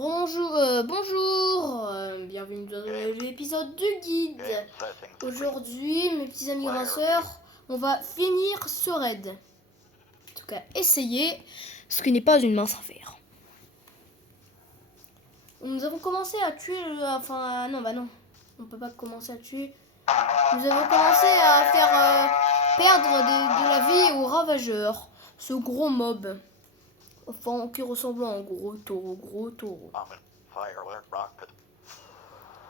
Bonjour, bienvenue dans l'épisode du guide. Aujourd'hui, mes petits amis rinceurs, on va finir ce raid. En tout cas, essayer, ce qui n'est pas une mince affaire. Nous avons commencé à tuer, non, on peut pas commencer à tuer. Nous avons commencé à faire perdre de la vie aux ravageurs, ce gros mob. Enfin, qui ressemble à un gros taureau.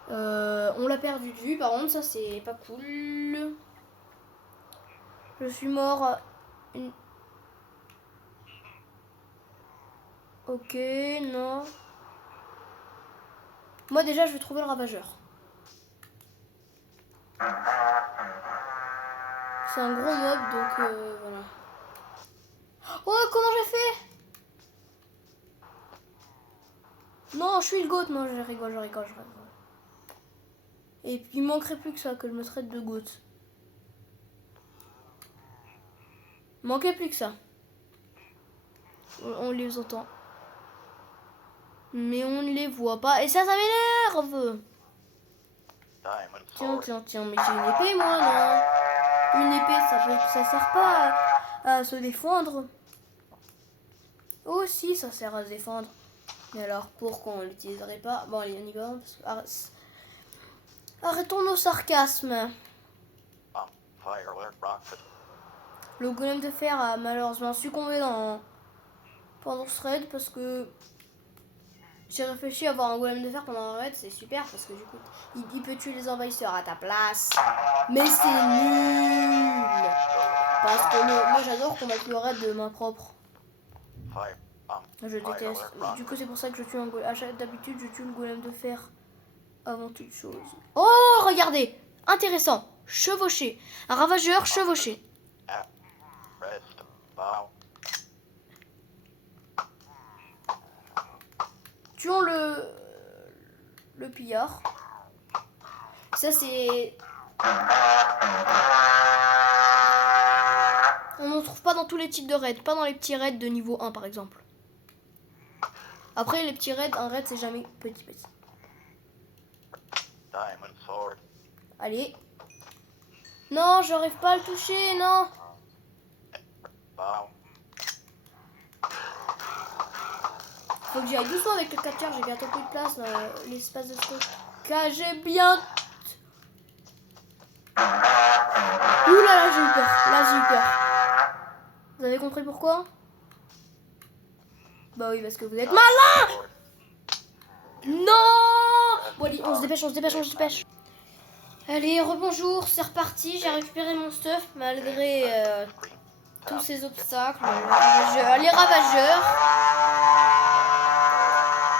On l'a perdu de vue, par contre, ça c'est pas cool. Je suis mort. Ok, non. Moi déjà, je vais trouver le ravageur. C'est un gros mob, donc voilà. Oh, comment j'ai fait? Non, je suis le goat. Non, je rigole. Et puis il manquerait plus que ça, que je me traite de goat. Il manquait plus que ça. On les entend. Mais on ne les voit pas. Et ça m'énerve. Tiens, mais j'ai une épée, moi, non? Une épée, ça sert pas à se défendre. Oh, si, ça sert à se défendre. Mais alors, pourquoi on l'utiliserait pas? Bon, allez, on y va. Arrêtons nos sarcasmes. Le golem de fer a malheureusement succombé pendant ce raid parce que j'ai réfléchi à avoir un golem de fer pendant un raid, c'est super parce que du coup il peut tuer les envahisseurs à ta place. Mais c'est nul parce que moi j'adore combattre le raid de main propre. Je déteste. Du coup c'est pour ça que je tue un golem. D'habitude je tue le golem de fer avant toute chose. Oh regardez, intéressant, chevauché, un ravageur chevauché. Tuons le pillard. Ça c'est... On n'en trouve pas dans tous les types de raids, pas dans les petits raids de niveau 1 par exemple. Après les petits raids, un raid c'est jamais petit. Allez. Non, j'arrive pas à le toucher, non. Faut que j'aille doucement avec le capteur, j'ai bientôt plus de place dans l'espace de stockage. J'ai bien... Ouh là, j'ai eu peur. Là, j'ai eu peur. Vous avez compris pourquoi? Bah oui, parce que vous êtes malin. Non. Bon, allez, on se dépêche. Allez, rebonjour, c'est reparti. J'ai récupéré mon stuff malgré tous ces obstacles. Les ravageurs.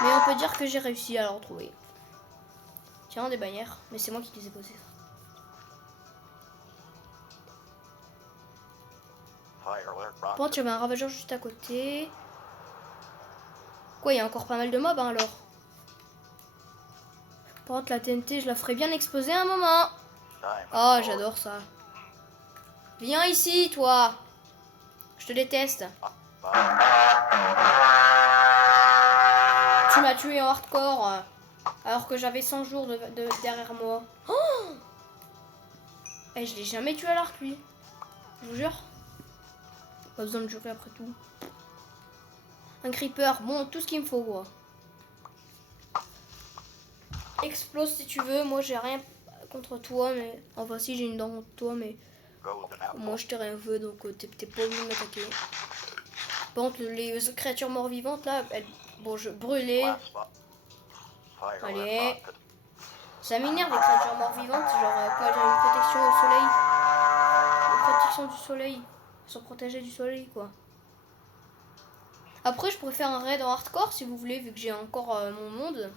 Mais on peut dire que j'ai réussi à le retrouver. Tiens, des bannières. Mais c'est moi qui les ai posées. Par contre, il y avait un ravageur juste à côté. Quoi, il y a encore pas mal de mobs, hein, alors. Par contre, la TNT, je la ferai bien exploser un moment. Oh, j'adore ça. Viens ici, toi. Je te déteste. Tu m'as tué en hardcore. Alors que j'avais 100 jours derrière moi. Oh, et je l'ai jamais tué à l'arc, lui. Je vous jure. Pas besoin de jurer après tout. Un creeper. Bon, tout ce qu'il me faut, quoi. Explose si tu veux. Moi, j'ai rien contre toi, mais... Enfin, si, j'ai une dent contre toi, mais... Moi, je t'ai rien fait, donc t'es pas obligé de m'attaquer. Par contre, les créatures mort-vivantes, là, bon, je brûlais. Allez. Ça m'énerve, les créatures mort-vivantes. Genre, quand j'ai une protection au soleil. Une protection du soleil. Ils sont protégés du soleil, quoi. Après, je pourrais faire un raid en hardcore, si vous voulez, vu que j'ai encore mon monde.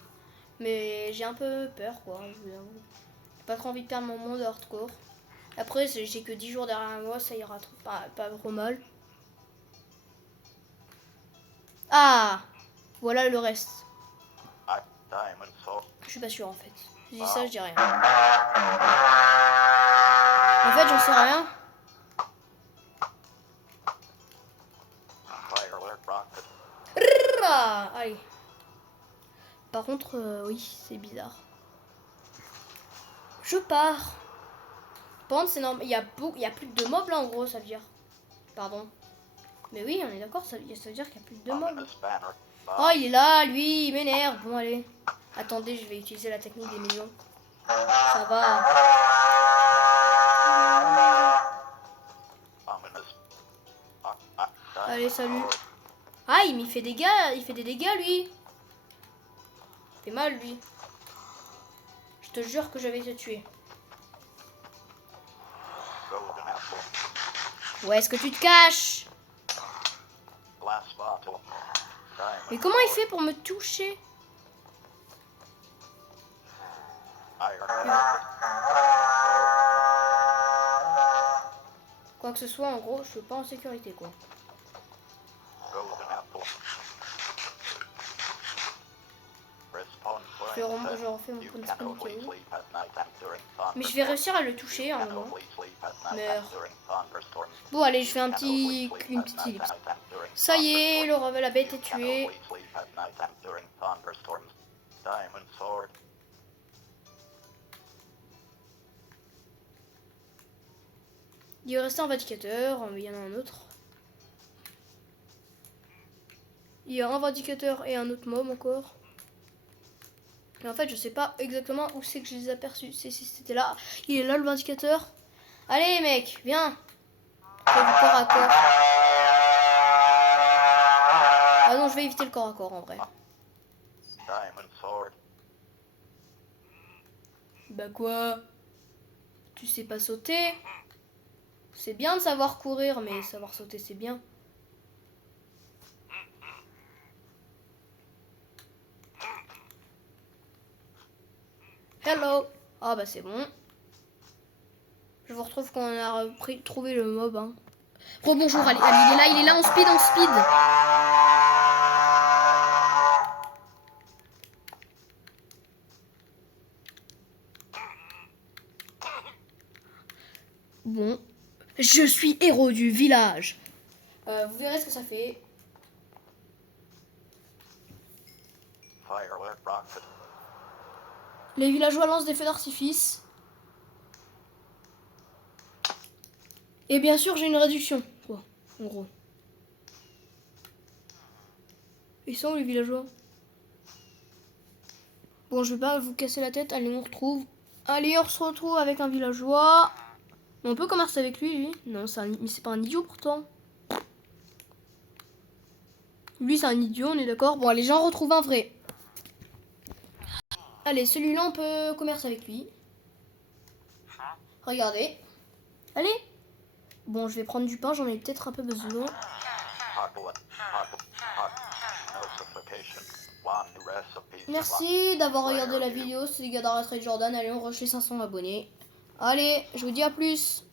Mais j'ai un peu peur, quoi. J'ai pas trop envie de perdre mon monde hardcore. Après, j'ai que 10 jours derrière moi, ça ira pas trop mal. Ah, voilà le reste. Je suis pas sûr, en fait. Je dis ça, je dis rien. En fait, j'en sais rien. Allez. Par contre, oui, c'est bizarre. Je pars. Par contre, c'est normal. Il y a plus de mobs là, en gros, ça veut dire. Pardon. Mais oui, on est d'accord, ça veut dire qu'il n'y a plus de mobs. Oh, il est là, lui, il m'énerve. Bon, allez. Attendez, je vais utiliser la technique des millions. Ça va. Allez, salut. Ah, il m'y fait des dégâts, il fait des dégâts, lui. Il fait mal, lui. Je te jure que je vais te tuer. Où est-ce que tu te caches? Mais comment il fait pour me toucher? Quoi que ce soit, en gros, je suis pas en sécurité, quoi. Je refais mon point de sprint. Mais je vais réussir à le toucher un moment. Meurs. Bon, allez, je fais une petite ellipse. Ça y est, la bête est tuée. Il est resté un vindicateur, mais il y en a un autre. Il y a un vindicateur et un autre mob encore. Et en fait, je sais pas exactement où c'est que je les ai aperçus. Si c'était là. Il est là le vindicateur. Allez, mec, viens. Fais du corps à corps. Ah non, je vais éviter le corps à corps en vrai. Bah quoi? Tu sais pas sauter? C'est bien de savoir courir, mais savoir sauter, c'est bien. Hello. Ah bah c'est bon. Je vous retrouve quand on a trouvé le mob. Hein. Rebonjour, allez, il est là en speed, Bon, je suis héros du village. Vous verrez ce que ça fait. Les villageois lancent des feux d'artifice. Et bien sûr, j'ai une réduction. Quoi, en gros. Ils sont où les villageois? Bon, je vais pas vous casser la tête. Allez, on retrouve. Allez, on se retrouve avec un villageois. On peut commercer avec lui. Non, c'est pas un idiot pourtant. Lui, c'est un idiot, on est d'accord. Bon, allez, j'en retrouve un vrai. Allez, celui-là, on peut commercer avec lui. Regardez. Allez. Bon, je vais prendre du pain, j'en ai peut-être un peu besoin. Merci d'avoir regardé la vidéo. C'est les gars d'Arrêt Jordan. Allez, on rush les 500 abonnés. Allez, je vous dis à plus.